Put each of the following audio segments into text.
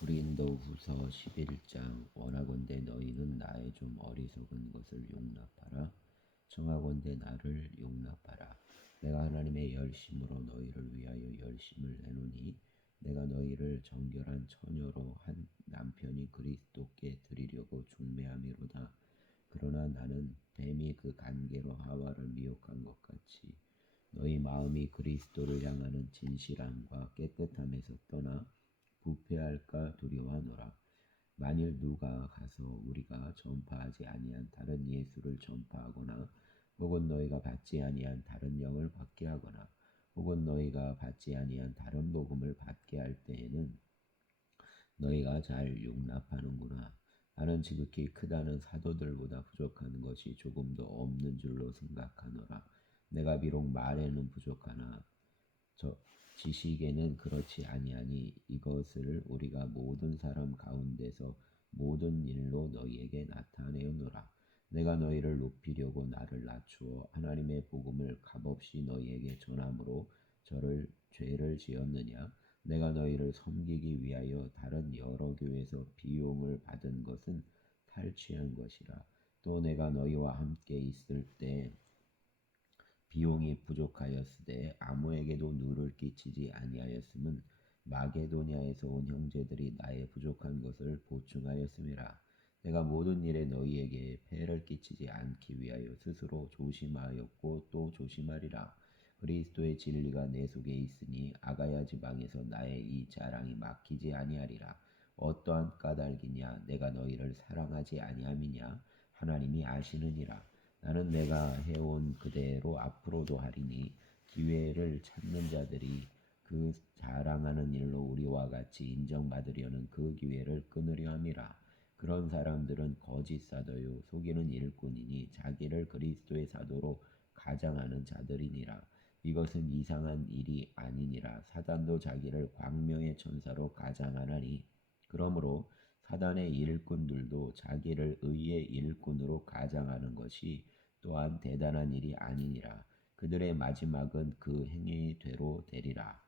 고린도후서 11장 원하건대 너희는 나의 좀 어리석은 것을 용납하라. 청하건대 나를 용납하라. 내가 하나님의 열심으로 너희를 위하여 열심을 내노니 내가 너희를 정결한 처녀로 한 남편이 그리스도께 드리려고 중매함이로다. 그러나 나는 뱀이 그 간계로 하와를 미혹한 것 같이 너희 마음이 그리스도를 향하는 진실함과 깨끗함에서 떠나 부패할까 두려워하노라. 만일 누가 가서 우리가 전파하지 아니한 다른 예수를 전파하거나 혹은 너희가 받지 아니한 다른 영을 받게 하거나 혹은 너희가 받지 아니한 다른 복음을 받게 할 때에는 너희가 잘 용납하는구나. 나는 지극히 크다는 사도들보다 부족한 것이 조금도 없는 줄로 생각하노라. 내가 비록 말에는 부족하나 저 지식에는 그렇지 아니하니 이것을 우리가 모든 사람 가운데서 모든 일로 너희에게 나타내어노라. 내가 너희를 높이려고 나를 낮추어 하나님의 복음을 값없이 너희에게 전함으로 저를 죄를 지었느냐? 내가 너희를 섬기기 위하여 다른 여러 교회에서 비용을 받은 것은 탈취한 것이라. 또 내가 너희와 함께 있을 때 비용이 부족하였으되 아무에게도 누를 끼치지 아니하였음은 마게도냐에서 온 형제들이 나의 부족한 것을 보충하였음이라. 내가 모든 일에 너희에게 폐를 끼치지 않기 위하여 스스로 조심하였고 또 조심하리라. 그리스도의 진리가 내 속에 있으니 아가야 지방에서 나의 이 자랑이 막히지 아니하리라. 어떠한 까닭이냐? 내가 너희를 사랑하지 아니함이냐? 하나님이 아시느니라. 나는 내가 해온 그대로 앞으로도 하리니 기회를 찾는 자들이 그 자랑하는 일로 우리와 같이 인정받으려는 그 기회를 끊으려 함이라. 그런 사람들은 거짓 사도요 속이는 일꾼이니 자기를 그리스도의 사도로 가장하는 자들이니라. 이것은 이상한 일이 아니니라. 사단도 자기를 광명의 천사로 가장하나니 그러므로 사단의 일꾼들도 자기를 의의 일꾼으로 가장하는 것이 또한 대단한 일이 아니니라. 그들의 마지막은 그 행위대로 되리라.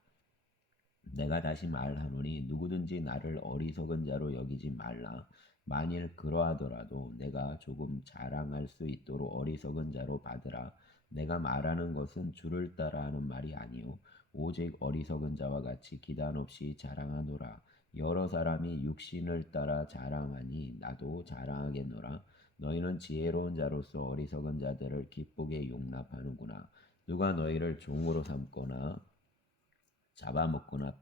내가 다시 말하노니 누구든지 나를 어리석은 자로 여기지 말라. 만일 그러하더라도 내가 조금 자랑할 수 있도록 어리석은 자로 받으라. 내가 말하는 것은 주를 따라 하는 말이 아니요 오직 어리석은 자와 같이 기단 없이 자랑하노라. 여러 사람이 육신을 따라 자랑하니 나도 자랑하겠노라. 너희는 지혜로운 자로서 어리석은 자들을 기쁘게 용납하는구나. 누가 너희를 종으로 삼거나 잡아먹거나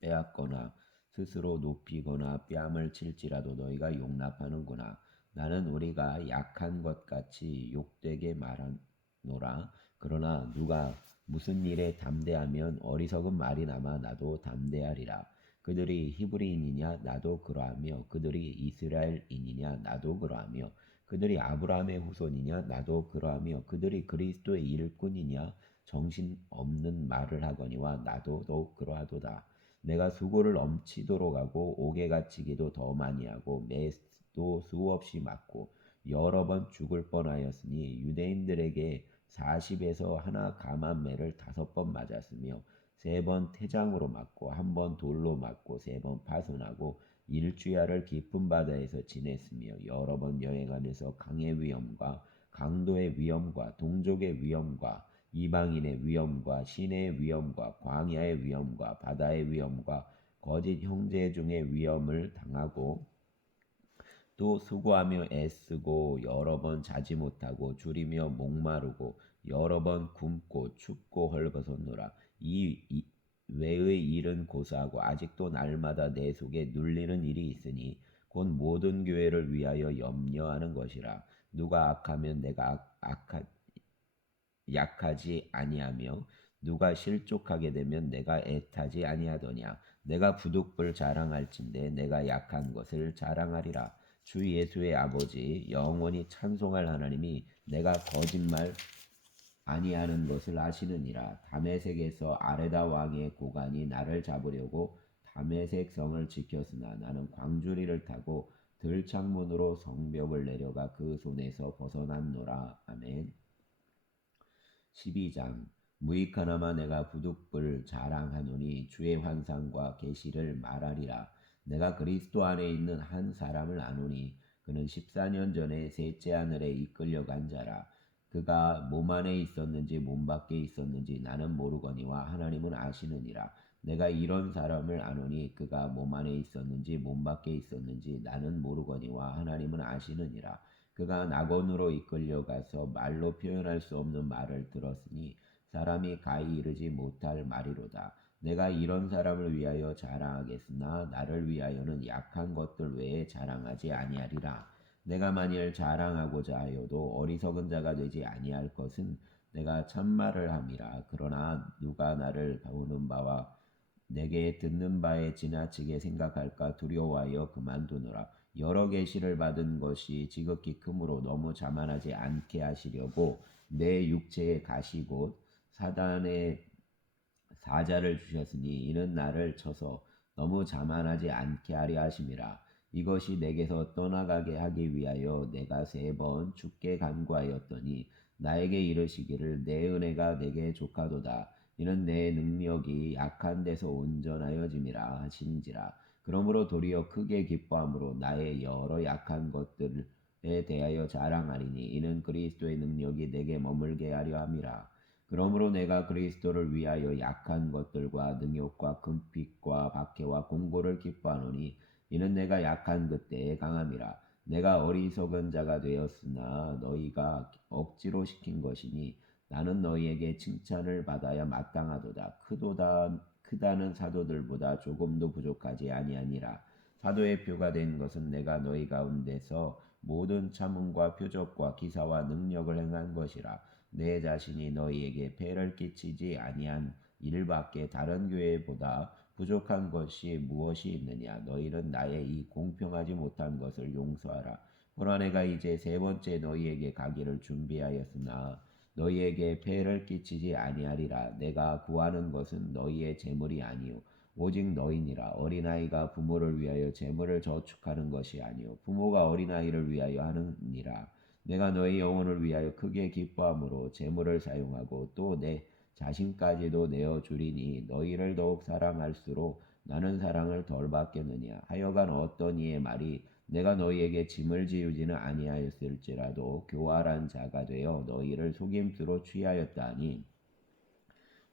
빼앗거나 스스로 높이거나 뺨을 칠지라도 너희가 용납하는구나. 나는 우리가 약한 것 같이 욕되게 말하노라. 그러나 누가 무슨 일에 담대하면 어리석은 말이나마 나도 담대하리라. 그들이 히브리인이냐 나도 그러하며 그들이 이스라엘인이냐 나도 그러하며 그들이 아브라함의 후손이냐 나도 그러하며 그들이 그리스도의 일꾼이냐 정신없는 말을 하거니와 나도 더욱 그러하도다. 내가 수고를 넘치도록 하고 옥에 갇히기도 더 많이 하고 매도 수없이 맞고 여러 번 죽을 뻔하였으니 유대인들에게 40에서 하나 감한 매를 5번 맞았으며 3번 태장으로 맞고 1번 돌로 맞고 3번 파손하고 일주야를 깊은 바다에서 지냈으며 여러 번 여행하면서 강의 위험과 강도의 위험과 동족의 위험과 이방인의 위험과 시내의 위험과 광야의 위험과 바다의 위험과 거짓 형제 중의 위험을 당하고 또 수고하며 애쓰고 여러 번 자지 못하고 줄이며 목마르고 여러 번 굶고 춥고 헐벗었노라. 이 외의 일은 고사하고 아직도 날마다 내 속에 눌리는 일이 있으니 곧 모든 교회를 위하여 염려하는 것이라. 누가 악하면 내가 약하지 아니하며 누가 실족하게 되면 내가 애타지 아니하더냐. 내가 부득불 자랑할진대 내가 약한 것을 자랑하리라. 주 예수의 아버지 영원히 찬송할 하나님이 내가 거짓말 아니하는 것을 아시느니라. 다메섹에서 아레다 왕의 고관이 나를 잡으려고 다메섹 성을 지켰으나 나는 광주리를 타고 들창문으로 성벽을 내려가 그 손에서 벗어났노라. 아멘. 12장 무익하나마 내가 부득불 자랑하노니 주의 환상과 계시를 말하리라. 내가 그리스도 안에 있는 한 사람을 아노니 그는 14년 전에 셋째 하늘에 이끌려간 자라. 그가 몸 안에 있었는지 몸 밖에 있었는지 나는 모르거니와 하나님은 아시느니라. 내가 이런 사람을 아노니 그가 몸 안에 있었는지 몸 밖에 있었는지 나는 모르거니와 하나님은 아시느니라. 그가 낙원으로 이끌려가서 말로 표현할 수 없는 말을 들었으니 사람이 가히 이르지 못할 말이로다. 내가 이런 사람을 위하여 자랑하겠으나 나를 위하여는 약한 것들 외에 자랑하지 아니하리라. 내가 만일 자랑하고자 하여도 어리석은 자가 되지 아니할 것은 내가 참말을 함이라. 그러나 누가 나를 보는 바와 내게 듣는 바에 지나치게 생각할까 두려워하여 그만두노라. 여러 계시를 받은 것이 지극히 크므로 너무 자만하지 않게 하시려고 내 육체에 가시 곧 사단의 사자를 주셨으니 이는 나를 쳐서 너무 자만하지 않게 하려 하심이라. 이것이 내게서 떠나가게 하기 위하여 내가 3번 주께 간구하였더니 나에게 이르시기를 내 은혜가 내게 족하도다. 이는 내 능력이 약한 데서 온전하여짐이라 하신지라. 그러므로 도리어 크게 기뻐함으로 나의 여러 약한 것들에 대하여 자랑하리니 이는 그리스도의 능력이 내게 머물게 하려 함이라. 그러므로 내가 그리스도를 위하여 약한 것들과 능욕과 금핍과 박해와 공고를 기뻐하노니 이는 내가 약한 그때에 강함이라. 내가 어리석은 자가 되었으나 너희가 억지로 시킨 것이니 나는 너희에게 칭찬을 받아야 마땅하도다. 크다는 사도들보다 조금도 부족하지 아니하니라. 사도의 표가 된 것은 내가 너희 가운데서 모든 참음과 표적과 기사와 능력을 행한 것이라. 내 자신이 너희에게 폐를 끼치지 아니한 일밖에 다른 교회보다 부족한 것이 무엇이 있느냐. 너희는 나의 이 공평하지 못한 것을 용서하라. 보라 내가 이제 3번째 너희에게 가기를 준비하였으나 너희에게 폐를 끼치지 아니하리라. 내가 구하는 것은 너희의 재물이 아니요 오직 너희니라. 어린아이가 부모를 위하여 재물을 저축하는 것이 아니요 부모가 어린아이를 위하여 하느니라. 내가 너희 영혼을 위하여 크게 기뻐함으로 재물을 사용하고 또 내 자신까지도 내어 주리니 너희를 더욱 사랑할수록 나는 사랑을 덜 받겠느냐. 하여간 어떤 이의 말이 내가 너희에게 짐을 지우지는 아니하였을지라도 교활한 자가 되어 너희를 속임수로 취하였다 하니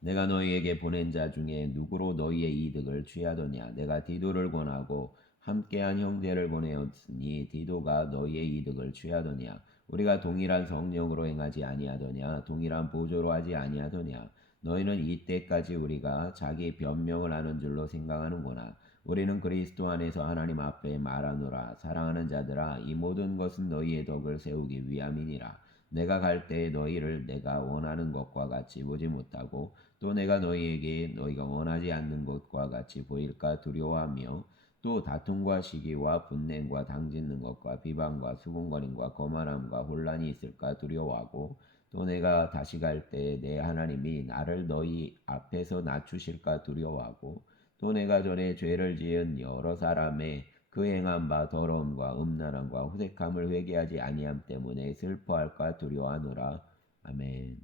내가 너희에게 보낸 자 중에 누구로 너희의 이득을 취하더냐. 내가 디도를 권하고 함께한 형제를 보내었으니 디도가 너희의 이득을 취하더냐. 우리가 동일한 성령으로 행하지 아니하더냐. 동일한 보조로 하지 아니하더냐. 너희는 이때까지 우리가 자기 변명을 하는 줄로 생각하는구나. 우리는 그리스도 안에서 하나님 앞에 말하노라. 사랑하는 자들아 이 모든 것은 너희의 덕을 세우기 위함이니라. 내가 갈 때에 너희를 내가 원하는 것과 같이 보지 못하고 또 내가 너희에게 너희가 원하지 않는 것과 같이 보일까 두려워하며 또 다툼과 시기와 분냄과 당짓는 것과 비방과 수군거림과 거만함과 혼란이 있을까 두려워하고 또 내가 다시 갈 때에 내 하나님이 나를 너희 앞에서 낮추실까 두려워하고 또 내가 전에 죄를 지은 여러 사람의 그 행한 바 더러움과 음란함과 후색함을 회개하지 아니함 때문에 슬퍼할까 두려워하노라. 아멘.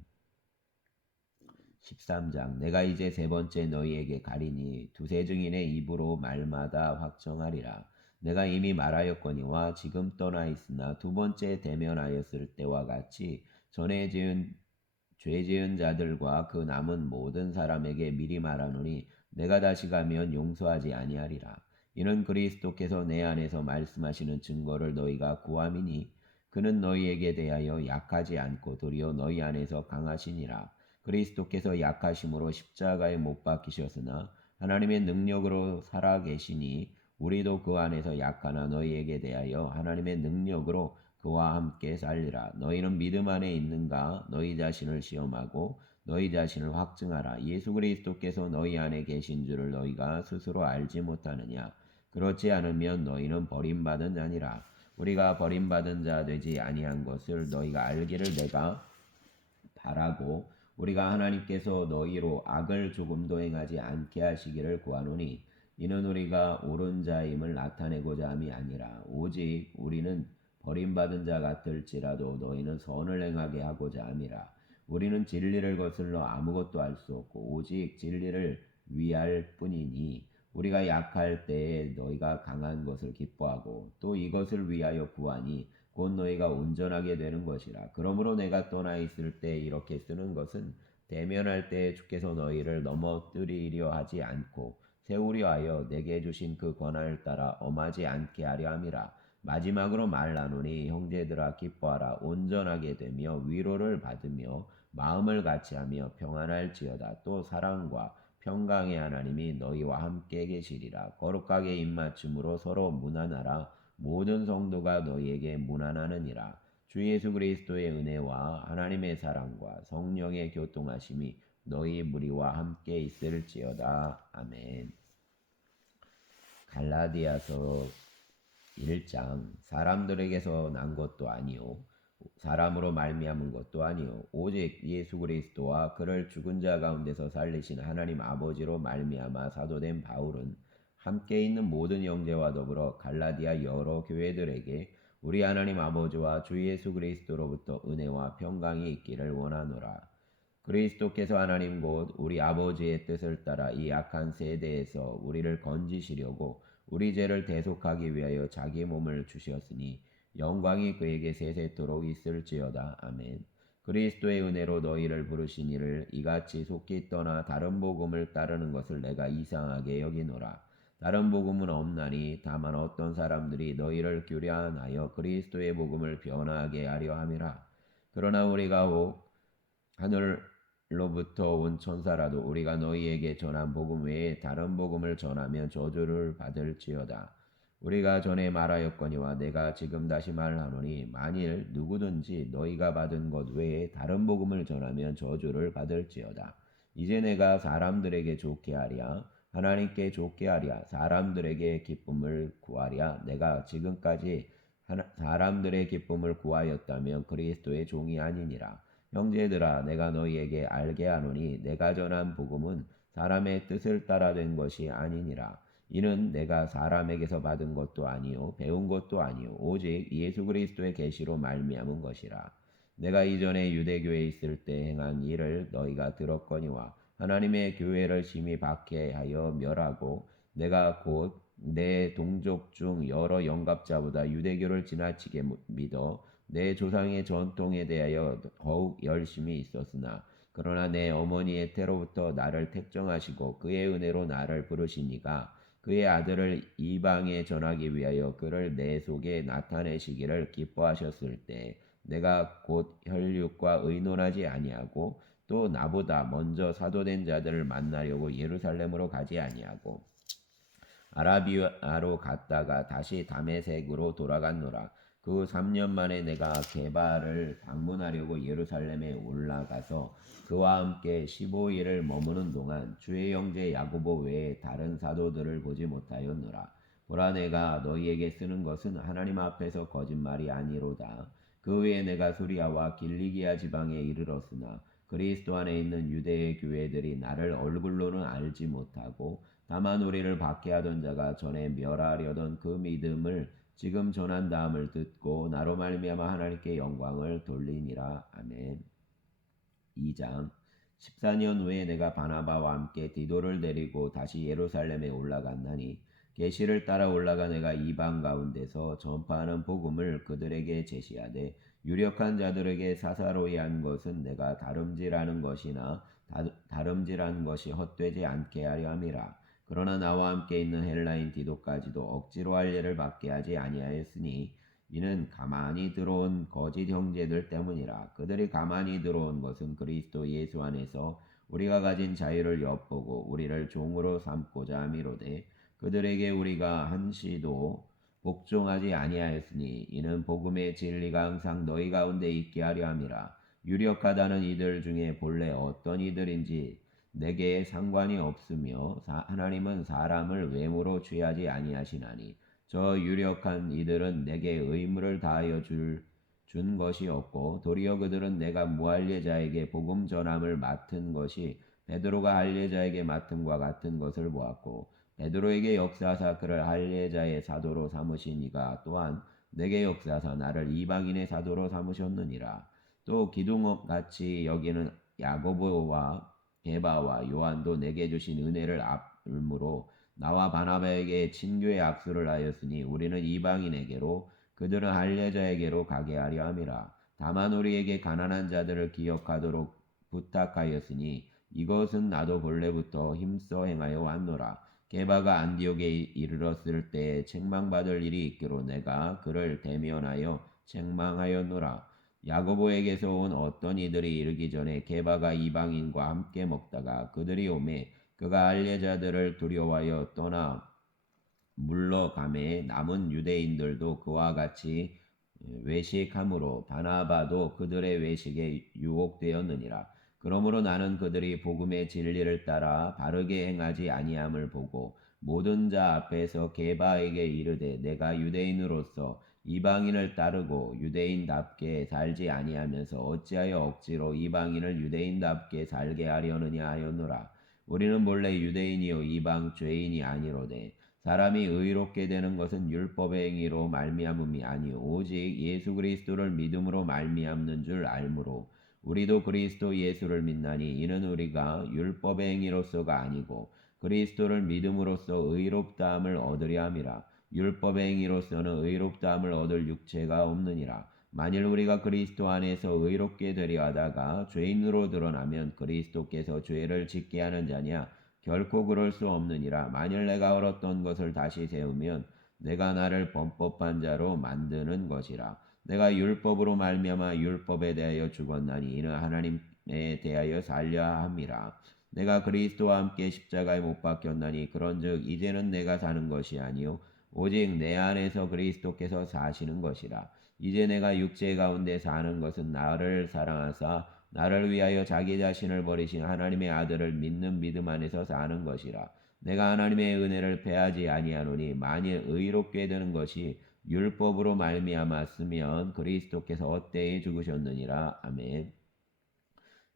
13장 내가 이제 3번째 너희에게 가리니 두세 증인의 입으로 말마다 확정하리라. 내가 이미 말하였거니와 지금 떠나 있으나 2번째 대면하였을 때와 같이 전에 죄 지은 자들과 그 남은 모든 사람에게 미리 말하노니 내가 다시 가면 용서하지 아니하리라. 이는 그리스도께서 내 안에서 말씀하시는 증거를 너희가 구함이니 그는 너희에게 대하여 약하지 않고 도리어 너희 안에서 강하시니라. 그리스도께서 약하심으로 십자가에 못 박히셨으나 하나님의 능력으로 살아 계시니 우리도 그 안에서 약하나 너희에게 대하여 하나님의 능력으로 그와 함께 살리라. 너희는 믿음 안에 있는가? 너희 자신을 시험하고 너희 자신을 확증하라. 예수 그리스도께서 너희 안에 계신 줄을 너희가 스스로 알지 못하느냐? 그렇지 않으면 너희는 버림받은 자니라. 우리가 버림받은 자 되지 아니한 것을 너희가 알기를 내가 바라고 우리가 하나님께서 너희로 악을 조금도 행하지 않게 하시기를 구하노니 이는 우리가 옳은 자임을 나타내고자 함이 아니라 오직 우리는 버림받은 자 같을지라도 너희는 선을 행하게 하고자 함이라. 우리는 진리를 거슬러 아무것도 할 수 없고 오직 진리를 위할 뿐이니 우리가 약할 때에 너희가 강한 것을 기뻐하고 또 이것을 위하여 구하니 곧 너희가 온전하게 되는 것이라. 그러므로 내가 떠나 있을 때 이렇게 쓰는 것은 대면할 때에 주께서 너희를 넘어뜨리려 하지 않고 세우려 하여 내게 주신 그 권한을 따라 엄하지 않게 하려 함이라. 마지막으로 말하노니 형제들아 기뻐하라. 온전하게 되며 위로를 받으며 마음을 같이하며 평안할지어다. 또 사랑과 평강의 하나님이 너희와 함께 계시리라. 거룩하게 입맞춤으로 서로 문안하라. 모든 성도가 너희에게 문안하느니라. 주 예수 그리스도의 은혜와 하나님의 사랑과 성령의 교통하심이 너희 무리와 함께 있을지어다. 아멘. 갈라디아서 1장. 사람들에게서 난 것도 아니요 사람으로 말미암은 것도 아니요 오직 예수 그리스도와 그를 죽은 자 가운데서 살리신 하나님 아버지로 말미암아 사도된 바울은 함께 있는 모든 형제와 더불어 갈라디아 여러 교회들에게 우리 하나님 아버지와 주 예수 그리스도로부터 은혜와 평강이 있기를 원하노라. 그리스도께서 하나님 곧 우리 아버지의 뜻을 따라 이 악한 세대에서 우리를 건지시려고 우리 죄를 대속하기 위하여 자기 몸을 주셨으니 영광이 그에게 세세토록 있을지어다. 아멘. 그리스도의 은혜로 너희를 부르신 이를 이같이 속히 떠나 다른 복음을 따르는 것을 내가 이상하게 여기노라. 다른 복음은 없나니 다만 어떤 사람들이 너희를 교련하여 그리스도의 복음을 변화하게 하려 함이라. 그러나 우리가 혹 하늘로부터 온 천사라도 우리가 너희에게 전한 복음 외에 다른 복음을 전하면 저주를 받을지어다. 우리가 전에 말하였거니와 내가 지금 다시 말하노니 만일 누구든지 너희가 받은 것 외에 다른 복음을 전하면 저주를 받을지어다. 이제 내가 사람들에게 좋게 하랴 하나님께 좋게 하랴 사람들에게 기쁨을 구하랴. 내가 지금까지 사람들의 기쁨을 구하였다면 그리스도의 종이 아니니라. 형제들아 내가 너희에게 알게 하노니 내가 전한 복음은 사람의 뜻을 따라 된 것이 아니니라. 이는 내가 사람에게서 받은 것도 아니요 배운 것도 아니요 오직 예수 그리스도의 계시로 말미암은 것이라. 내가 이전에 유대교에 있을 때 행한 일을 너희가 들었거니와 하나님의 교회를 심히 박해하여 멸하고 내가 곧 내 동족 중 여러 영갑자보다 유대교를 지나치게 믿어 내 조상의 전통에 대하여 더욱 열심히 있었으나 그러나 내 어머니의 태로부터 나를 택정하시고 그의 은혜로 나를 부르시니가 그의 아들을 이방에 전하기 위하여 그를 내 속에 나타내시기를 기뻐하셨을 때 내가 곧 혈육과 의논하지 아니하고 또 나보다 먼저 사도된 자들을 만나려고 예루살렘으로 가지 아니하고 아라비아로 갔다가 다시 다메섹으로 돌아갔노라. 그 3년 만에 내가 게바를 방문하려고 예루살렘에 올라가서 그와 함께 15일을 머무는 동안 주의 형제 야고보 외에 다른 사도들을 보지 못하였노라. 보라 내가 너희에게 쓰는 것은 하나님 앞에서 거짓말이 아니로다. 그 외에 내가 수리아와 길리기아 지방에 이르렀으나 그리스도 안에 있는 유대의 교회들이 나를 얼굴로는 알지 못하고 다만 우리를 박해하던 자가 전에 멸하려던 그 믿음을 지금 전한 다음을 듣고 나로 말미암아 하나님께 영광을 돌리니라. 아멘. 2장. 14년 후에 내가 바나바와 함께 디도를 데리고 다시 예루살렘에 올라갔나니 계시를 따라 올라가 내가 이방 가운데서 전파하는 복음을 그들에게 제시하되 유력한 자들에게 사사로이 한 것은 내가 다름질하는 것이나 다름질한 것이 헛되지 않게 하려 함이라. 그러나 나와 함께 있는 헬라인 디도까지도 억지로 할 일을 받게 하지 아니하였으니 이는 가만히 들어온 거짓 형제들 때문이라. 그들이 가만히 들어온 것은 그리스도 예수 안에서 우리가 가진 자유를 엿보고 우리를 종으로 삼고자 함이로되 그들에게 우리가 한시도 복종하지 아니하였으니 이는 복음의 진리가 항상 너희 가운데 있게 하려 함이라. 유력하다는 이들 중에 본래 어떤 이들인지 내게 상관이 없으며 하나님은 사람을 외모로 취하지 아니하시나니 저 유력한 이들은 내게 의무를 다하여 준 것이 없고 도리어 그들은 내가 무할례자에게 복음 전함을 맡은 것이 베드로가 할례자에게 맡음과 같은 것을 보았고 베드로에게 역사하사 그를 할례자의 사도로 삼으시니가 또한 내게 역사하사 나를 이방인의 사도로 삼으셨느니라. 또 기둥같이 여기는 야고보와 게바와 요한도 내게 주신 은혜를 앞으로 나와 바나바에게 친교의 악수를 하였으니 우리는 이방인에게로 그들은 할례자에게로 가게 하려 함이라. 다만 우리에게 가난한 자들을 기억하도록 부탁하였으니 이것은 나도 본래부터 힘써 행하여 왔노라. 게바가 안디옥에 이르렀을 때에 책망받을 일이 있기로 내가 그를 대면하여 책망하였노라. 야고보에게서 온 어떤 이들이 이르기 전에 게바가 이방인과 함께 먹다가 그들이 오매 그가 할례자들을 두려워하여 떠나 물러가매 남은 유대인들도 그와 같이 외식함으로 바나바도 그들의 외식에 유혹되었느니라. 그러므로 나는 그들이 복음의 진리를 따라 바르게 행하지 아니함을 보고 모든 자 앞에서 게바에게 이르되 내가 유대인으로서 이방인을 따르고 유대인답게 살지 아니하면서 어찌하여 억지로 이방인을 유대인답게 살게 하려느냐 하였노라. 우리는 본래 유대인이요 이방 죄인이 아니로되 사람이 의롭게 되는 것은 율법의 행위로 말미암음이 아니요 오직 예수 그리스도를 믿음으로 말미암는 줄 알므로 우리도 그리스도 예수를 믿나니 이는 우리가 율법의 행위로서가 아니고 그리스도를 믿음으로써 의롭다함을 얻으려 함이라. 율법의 행위로서는 의롭다함을 얻을 육체가 없느니라. 만일 우리가 그리스도 안에서 의롭게 되려 하다가 죄인으로 드러나면 그리스도께서 죄를 짓게 하는 자냐? 결코 그럴 수 없느니라. 만일 내가 얻었던 것을 다시 세우면 내가 나를 범법한 자로 만드는 것이라. 내가 율법으로 말미암아 율법에 대하여 죽었나니 이는 하나님에 대하여 살려야 함이라. 내가 그리스도와 함께 십자가에 못 박혔나니 그런즉 이제는 내가 사는 것이 아니요 오직 내 안에서 그리스도께서 사시는 것이라. 이제 내가 육체 가운데 사는 것은 나를 사랑하사 나를 위하여 자기 자신을 버리신 하나님의 아들을 믿는 믿음 안에서 사는 것이라. 내가 하나님의 은혜를 패하지 아니하노니 만일 의롭게 되는 것이 율법으로 말미암았으면 그리스도께서 헛되이 죽으셨느니라. 아멘.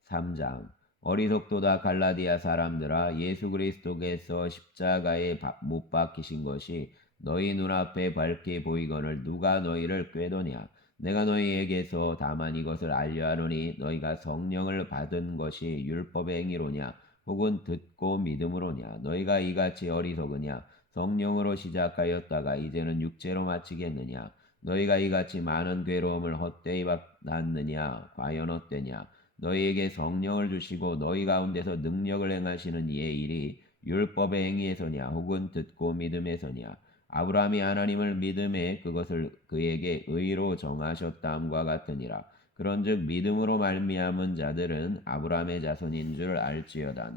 3장 어리석도다 갈라디아 사람들아 예수 그리스도께서 십자가에 못 박히신 것이 너희 눈앞에 밝게 보이거늘 누가 너희를 꾀도냐. 내가 너희에게서 다만 이것을 알려하노니 너희가 성령을 받은 것이 율법의 행위로냐 혹은 듣고 믿음으로냐. 너희가 이같이 어리석으냐. 성령으로 시작하였다가 이제는 육체로 마치겠느냐. 너희가 이같이 많은 괴로움을 헛되이 받았느냐. 과연 어때냐. 너희에게 성령을 주시고 너희 가운데서 능력을 행하시는 이의 일이 율법의 행위에서냐 혹은 듣고 믿음에서냐. 아브라함이 하나님을 믿음에 그것을 그에게 의로 정하셨다함과 같으니라. 그런즉 믿음으로 말미암은 자들은 아브라함의 자손인 줄 알지어다.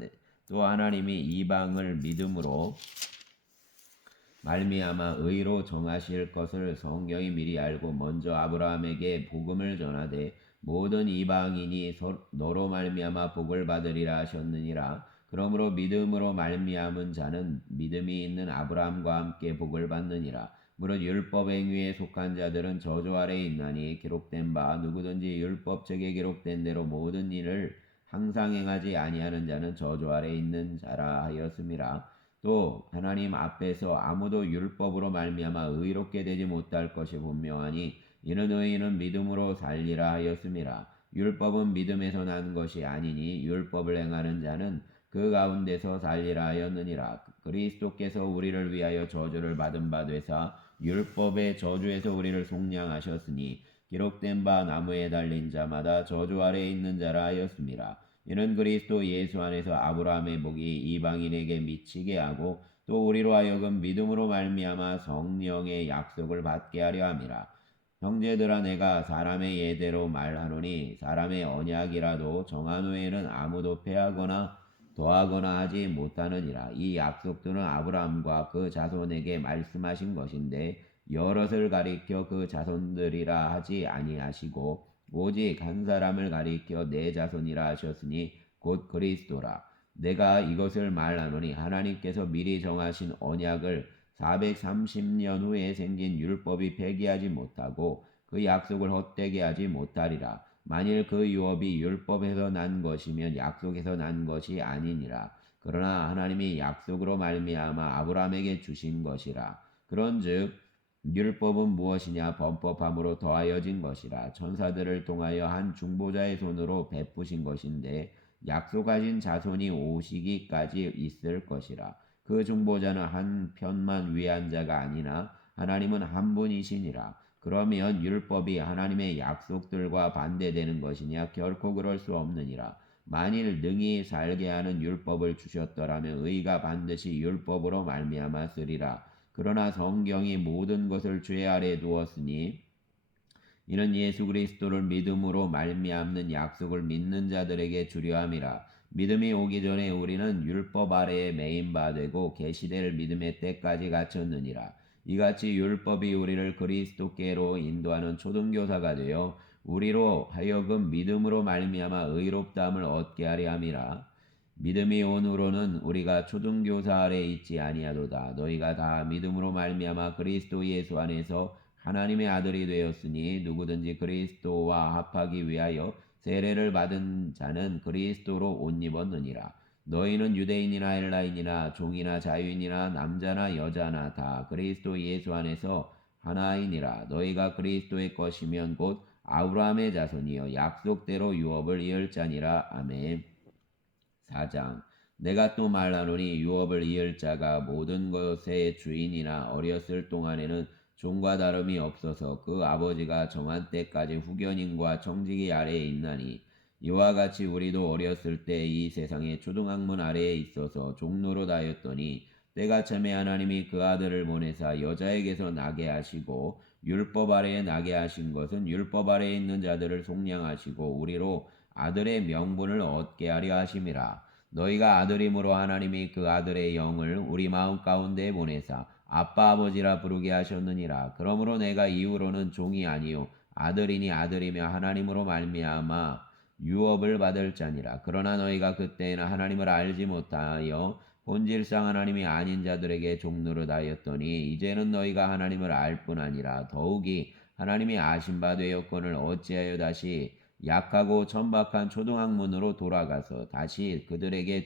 또 하나님이 이방을 믿음으로 말미암아 의로 정하실 것을 성경이 미리 알고 먼저 아브라함에게 복음을 전하되 모든 이방인이 너로 말미암아 복을 받으리라 하셨느니라. 그러므로 믿음으로 말미암은 자는 믿음이 있는 아브라함과 함께 복을 받느니라. 무릇 율법 행위에 속한 자들은 저주 아래 있나니 기록된 바 누구든지 율법책에 기록된 대로 모든 일을 항상 행하지 아니하는 자는 저주 아래 있는 자라 하였음이라. 또 하나님 앞에서 아무도 율법으로 말미암아 의롭게 되지 못할 것이 분명하니 이는 의인은 믿음으로 살리라 하였음이라. 율법은 믿음에서 난 것이 아니니 율법을 행하는 자는 그 가운데서 살리라 하였느니라. 그리스도께서 우리를 위하여 저주를 받은 바 되사 율법의 저주에서 우리를 속량하셨으니 기록된 바 나무에 달린 자마다 저주 아래에 있는 자라 하였음이라. 이는 그리스도 예수 안에서 아브라함의 복이 이방인에게 미치게 하고 또 우리로 하여금 믿음으로 말미암아 성령의 약속을 받게 하려 함이라. 형제들아 내가 사람의 예대로 말하노니 사람의 언약이라도 정한 후에는 아무도 패하거나 더하거나 하지 못하느니라. 이 약속들은 아브라함과 그 자손에게 말씀하신 것인데 여럿을 가리켜 그 자손들이라 하지 아니하시고 오직 한 사람을 가리켜 내 자손이라 하셨으니 곧 그리스도라. 내가 이것을 말하노니 하나님께서 미리 정하신 언약을 430년 후에 생긴 율법이 폐기하지 못하고 그 약속을 헛되게 하지 못하리라. 만일 그 유업이 율법에서 난 것이면 약속에서 난 것이 아니니라. 그러나 하나님이 약속으로 말미암아 아브라함에게 주신 것이라. 그런즉 율법은 무엇이냐 범법함으로 더하여진 것이라. 천사들을 통하여 한 중보자의 손으로 베푸신 것인데 약속하신 자손이 오시기까지 있을 것이라. 그 중보자는 한 편만 위한 자가 아니나 하나님은 한 분이시니라. 그러면 율법이 하나님의 약속들과 반대되는 것이냐? 결코 그럴 수 없느니라. 만일 능히 살게 하는 율법을 주셨더라면 의가 반드시 율법으로 말미암아 쓰리라. 그러나 성경이 모든 것을 죄 아래 두었으니 이는 예수 그리스도를 믿음으로 말미암는 약속을 믿는 자들에게 주려 함이라. 믿음이 오기 전에 우리는 율법 아래에 매인 바 되고 계시될 믿음의 때까지 갇혔느니라. 이같이 율법이 우리를 그리스도께로 인도하는 초등교사가 되어 우리로 하여금 믿음으로 말미암아 의롭다함을 얻게 하려 함이라. 믿음이 온 후로는 우리가 초등교사 아래 있지 아니하도다. 너희가 다 믿음으로 말미암아 그리스도 예수 안에서 하나님의 아들이 되었으니 누구든지 그리스도와 합하기 위하여 세례를 받은 자는 그리스도로 옷 입었느니라. 너희는 유대인이나 헬라인이나 종이나 자유인이나 남자나 여자나 다 그리스도 예수 안에서 하나이니라. 너희가 그리스도의 것이면 곧 아브라함의 자손이여 약속대로 유업을 이을 자니라. 아멘. 4장. 내가 또 말하노니 유업을 이을 자가 모든 것의 주인이나 어렸을 동안에는 종과 다름이 없어서 그 아버지가 정한 때까지 후견인과 청지기 아래에 있나니 이와 같이 우리도 어렸을 때 이 세상의 초등학문 아래에 있어서 종노릇 하였더니 때가 참에 하나님이 그 아들을 보내사 여자에게서 나게 하시고 율법 아래에 나게 하신 것은 율법 아래에 있는 자들을 속량하시고 우리로 아들의 명분을 얻게 하려 하심이라. 너희가 아들이므로 하나님이 그 아들의 영을 우리 마음 가운데 보내사 아빠 아버지라 부르게 하셨느니라. 그러므로 내가 이후로는 종이 아니요 아들이니 아들이며 하나님으로 말미암아 유업을 받을 자니라. 그러나 너희가 그때에는 하나님을 알지 못하여 본질상 하나님이 아닌 자들에게 종노릇하였더니 이제는 너희가 하나님을 알 뿐 아니라 더욱이 하나님이 아신 바 되었거늘 어찌하여 다시 약하고 천박한 초등학문으로 돌아가서 다시 그들에게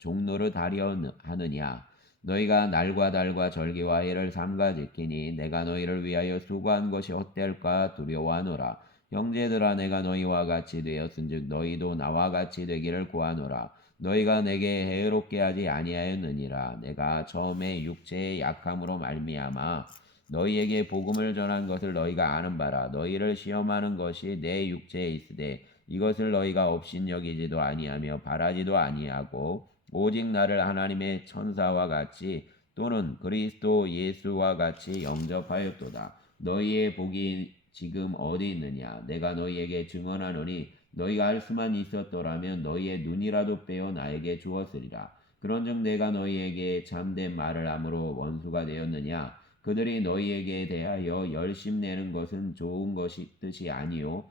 종노릇 하려 하느냐. 너희가 날과 달과 절기와 해를 삼가 지키니 내가 너희를 위하여 수고한 것이 헛될까 두려워하노라. 형제들아 내가 너희와 같이 되었은즉 너희도 나와 같이 되기를 구하노라. 너희가 내게 해롭게 하지 아니하였느니라. 내가 처음에 육체의 약함으로 말미암아 너희에게 복음을 전한 것을 너희가 아는 바라. 너희를 시험하는 것이 내 육체에 있으되 이것을 너희가 업신여기지도 아니하며 바라지도 아니하고 오직 나를 하나님의 천사와 같이 또는 그리스도 예수와 같이 영접하였도다. 너희의 복이 지금 어디 있느냐? 내가 너희에게 증언하노니 너희가 할 수만 있었더라면 너희의 눈이라도 빼어 나에게 주었으리라. 그런즉 내가 너희에게 참된 말을 함으로 원수가 되었느냐? 그들이 너희에게 대하여 열심내는 것은 좋은 것이 뜻이 아니요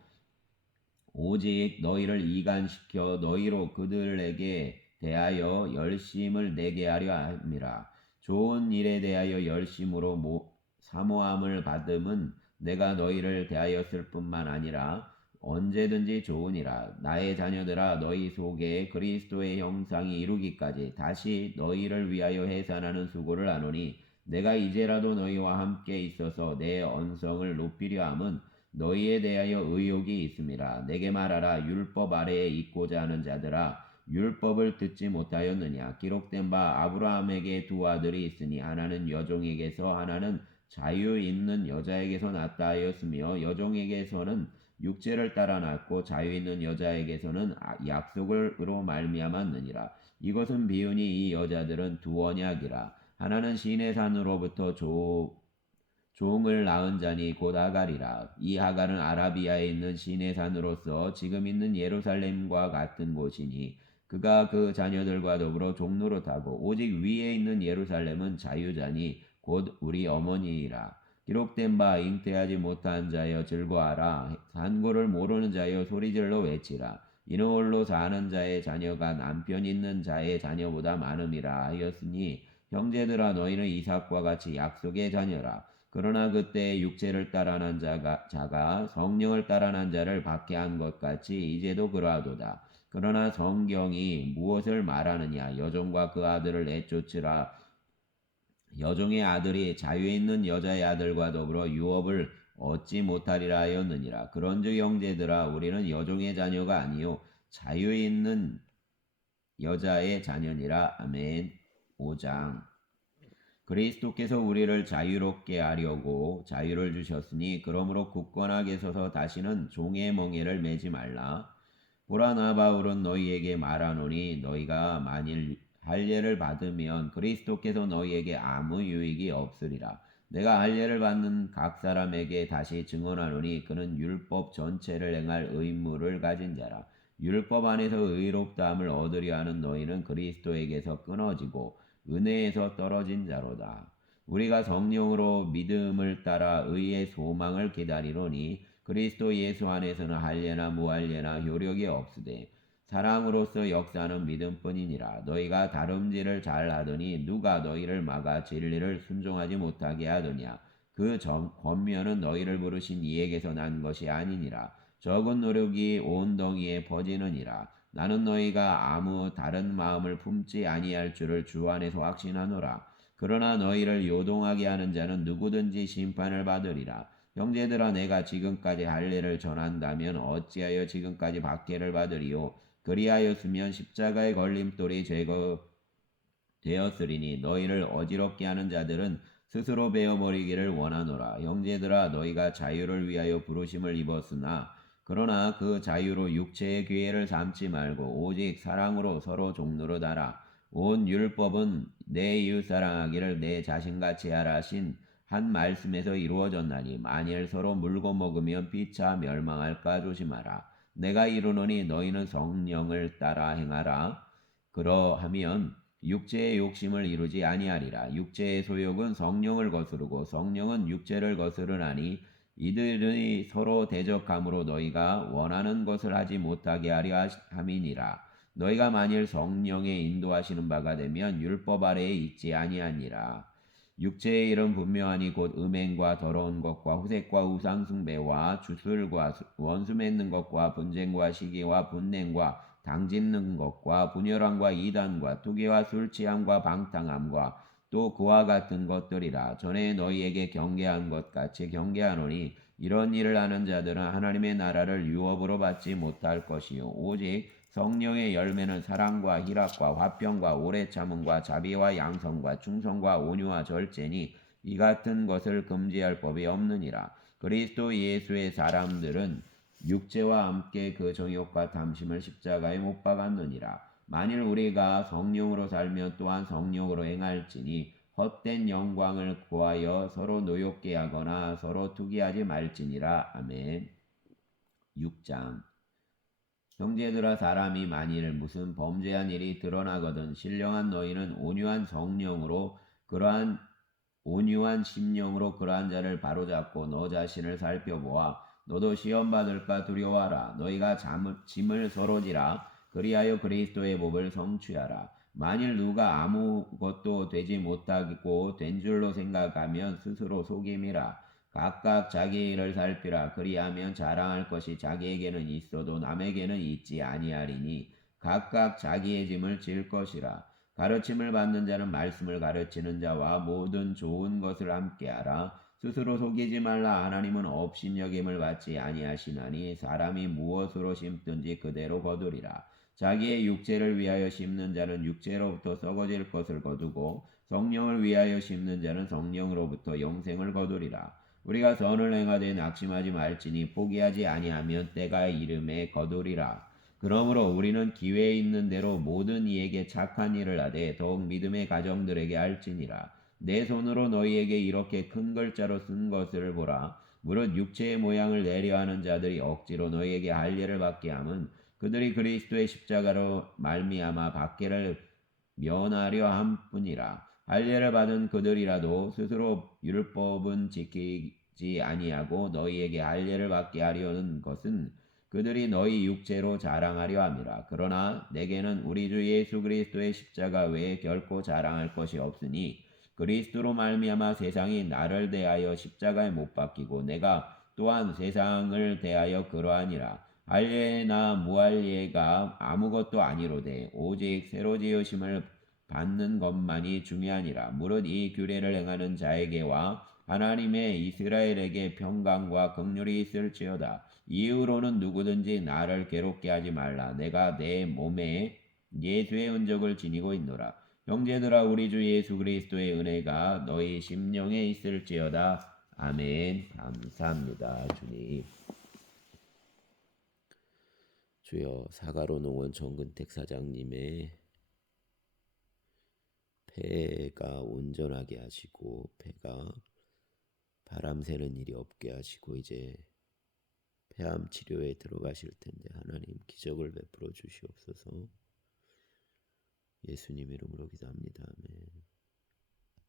오직 너희를 이간시켜 너희로 그들에게 대하여 열심을 내게 하려 함이라. 좋은 일에 대하여 열심으로 사모함을 받음은 내가 너희를 대하였을 뿐만 아니라 언제든지 좋으니라. 나의 자녀들아 너희 속에 그리스도의 형상이 이루기까지 다시 너희를 위하여 해산하는 수고를 하노니 내가 이제라도 너희와 함께 있어서 내 언성을 높이려 함은 너희에 대하여 의욕이 있음이라. 내게 말하라. 율법 아래에 있고자 하는 자들아 율법을 듣지 못하였느냐. 기록된 바 아브라함에게 두 아들이 있으니 하나는 여종에게서 하나는 자유 있는 여자에게서 났다 하였으며 여종에게서는 육체를 따라 났고 자유 있는 여자에게서는 약속으로 말미암았느니라. 이것은 비유니 이 여자들은 두 언약이라. 하나는 시내 산으로부터 종을 낳은 자니 곧 하갈이라. 이 하갈은 아라비아에 있는 시내 산으로서 지금 있는 예루살렘과 같은 곳이니 그가 그 자녀들과 더불어 종노릇하고 오직 위에 있는 예루살렘은 자유자니 곧 우리 어머니이라. 기록된 바 잉태하지 못한 자여 즐거하라. 산고를 모르는 자여 소리질러 외치라. 이는 홀로 사는 자의 자녀가 남편 있는 자의 자녀보다 많음이라 하였으니 형제들아 너희는 이삭과 같이 약속의 자녀라. 그러나 그때 육체를 따라 난 자가 성령을 따라 난 자를 받게 한 것 같이 이제도 그러하도다. 그러나 성경이 무엇을 말하느냐? 여종과 그 아들을 내쫓으라. 여종의 아들이 자유에 있는 여자의 아들과 더불어 유업을 얻지 못하리라 하였느니라. 그런즉 형제들아 우리는 여종의 자녀가 아니요 자유에 있는 여자의 자녀니라. 아멘. 5장. 그리스도께서 우리를 자유롭게 하려고 자유를 주셨으니 그러므로 굳건하게 서서 다시는 종의 멍에를 매지 말라. 보라, 나 바울은 너희에게 말하노니 너희가 만일 할례를 받으면 그리스도께서 너희에게 아무 유익이 없으리라. 내가 할례를 받는 각 사람에게 다시 증언하노니 그는 율법 전체를 행할 의무를 가진 자라. 율법 안에서 의롭다함을 얻으려 하는 너희는 그리스도에게서 끊어지고 은혜에서 떨어진 자로다. 우리가 성령으로 믿음을 따라 의의 소망을 기다리노니 그리스도 예수 안에서는 할례나 무할례나 효력이 없으되 사랑으로서 역사하는 믿음뿐이니라. 너희가 다름질을 잘하더니 누가 너희를 막아 진리를 순종하지 못하게 하더냐. 그 권면은 너희를 부르신 이에게서 난 것이 아니니라. 적은 노력이 온 덩이에 퍼지느니라. 나는 너희가 아무 다른 마음을 품지 아니할 줄을 주 안에서 확신하노라. 그러나 너희를 요동하게 하는 자는 누구든지 심판을 받으리라. 형제들아, 내가 지금까지 할례를 전한다면 어찌하여 지금까지 박해를 받으리요. 그리하였으면 십자가의 걸림돌이 제거되었으리니 너희를 어지럽게 하는 자들은 스스로 베어버리기를 원하노라. 형제들아, 너희가 자유를 위하여 부르심을 입었으나 그러나 그 자유로 육체의 기회를 삼지 말고 오직 사랑으로 서로 종노릇 하라. 온 율법은 내 이웃 사랑하기를 내 자신같이 하라 하신 한 말씀에서 이루어졌나니 만일 서로 물고 먹으면 피차 멸망할까 조심하라. 내가 이르노니 너희는 성령을 따라 행하라. 그러하면 육체의 욕심을 이루지 아니하리라. 육체의 소욕은 성령을 거스르고 성령은 육체를 거스르나니 이들이 서로 대적함으로 너희가 원하는 것을 하지 못하게 하려 함이니라. 너희가 만일 성령의 인도하시는 바가 되면 율법 아래에 있지 아니하니라. 육체의 일은 분명하니 곧 음행과 더러운 것과 후색과 우상숭배와 주술과 원수 맺는 것과 분쟁과 시기와 분냉과 당짓는 것과 분열함과 이단과 투기와 술취함과 방탕함과 또 그와 같은 것들이라. 전에 너희에게 경계한 것 같이 경계하노니 이런 일을 하는 자들은 하나님의 나라를 유업으로 받지 못할 것이요 오직 성령의 열매는 사랑과 희락과 화평과 오래 참음과 자비와 양성과 충성과 온유와 절제니 이 같은 것을 금지할 법이 없느니라. 그리스도 예수의 사람들은 육체와 함께 그 정욕과 탐심을 십자가에 못 박았느니라. 만일 우리가 성령으로 살면 또한 성령으로 행할지니 헛된 영광을 구하여 서로 노엽게 하거나 서로 투기하지 말지니라. 아멘. 6장. 형제들아, 사람이 만일 무슨 범죄한 일이 드러나거든 신령한 너희는 온유한 심령으로 그러한 자를 바로잡고 너 자신을 살펴보아 너도 시험 받을까 두려워하라. 너희가 짐을 서로 지라. 그리하여 그리스도의 법을 성취하라. 만일 누가 아무것도 되지 못하고 된 줄로 생각하면 스스로 속임이라. 각각 자기 일을 살피라. 그리하면 자랑할 것이 자기에게는 있어도 남에게는 있지 아니하리니 각각 자기의 짐을 질 것이라. 가르침을 받는 자는 말씀을 가르치는 자와 모든 좋은 것을 함께하라. 스스로 속이지 말라. 하나님은 업신여김을 받지 아니하시나니 사람이 무엇으로 심든지 그대로 거두리라. 자기의 육체를 위하여 심는 자는 육체로부터 썩어질 것을 거두고 성령을 위하여 심는 자는 성령으로부터 영생을 거두리라. 우리가 선을 행하되 낙심하지 말지니 포기하지 아니하면 때가 이름에 거두리라. 그러므로 우리는 기회 있는 대로 모든 이에게 착한 일을 하되 더욱 믿음의 가정들에게 할지니라. 내 손으로 너희에게 이렇게 큰 글자로 쓴 것을 보라. 무릇 육체의 모양을 내려하는 자들이 억지로 너희에게 할례를 받게 함은 그들이 그리스도의 십자가로 말미암아 박해를 면하려 함뿐이라. 할례를 받은 그들이라도 스스로 율법은 지키지 아니하고 너희에게 할례를 받게 하려는 것은 그들이 너희 육체로 자랑하려 함이라. 그러나 내게는 우리 주 예수 그리스도의 십자가 외에 결코 자랑할 것이 없으니 그리스도로 말미암아 세상이 나를 대하여 십자가에 못 박히고 내가 또한 세상을 대하여 그러하니라. 할례나 무할례가 아무것도 아니로되 오직 새로 지으심을 받는 것만이 중요하니라. 무릇 이 규례를 행하는 자에게와 하나님의 이스라엘에게 평강과 긍휼이 있을지어다. 이후로는 누구든지 나를 괴롭게 하지 말라. 내가 내 몸에 예수의 흔적을 지니고 있노라. 형제들아 우리 주 예수 그리스도의 은혜가 너희 심령에 있을지어다. 아멘. 감사합니다. 주님. 주여, 사가로 농원 정근택 사장님의 폐가 온전하게 하시고 폐가 바람 새는 일이 없게 하시고 이제 폐암 치료에 들어가실 텐데 하나님 기적을 베풀어 주시옵소서. 예수님 이름으로 기도합니다. 아멘.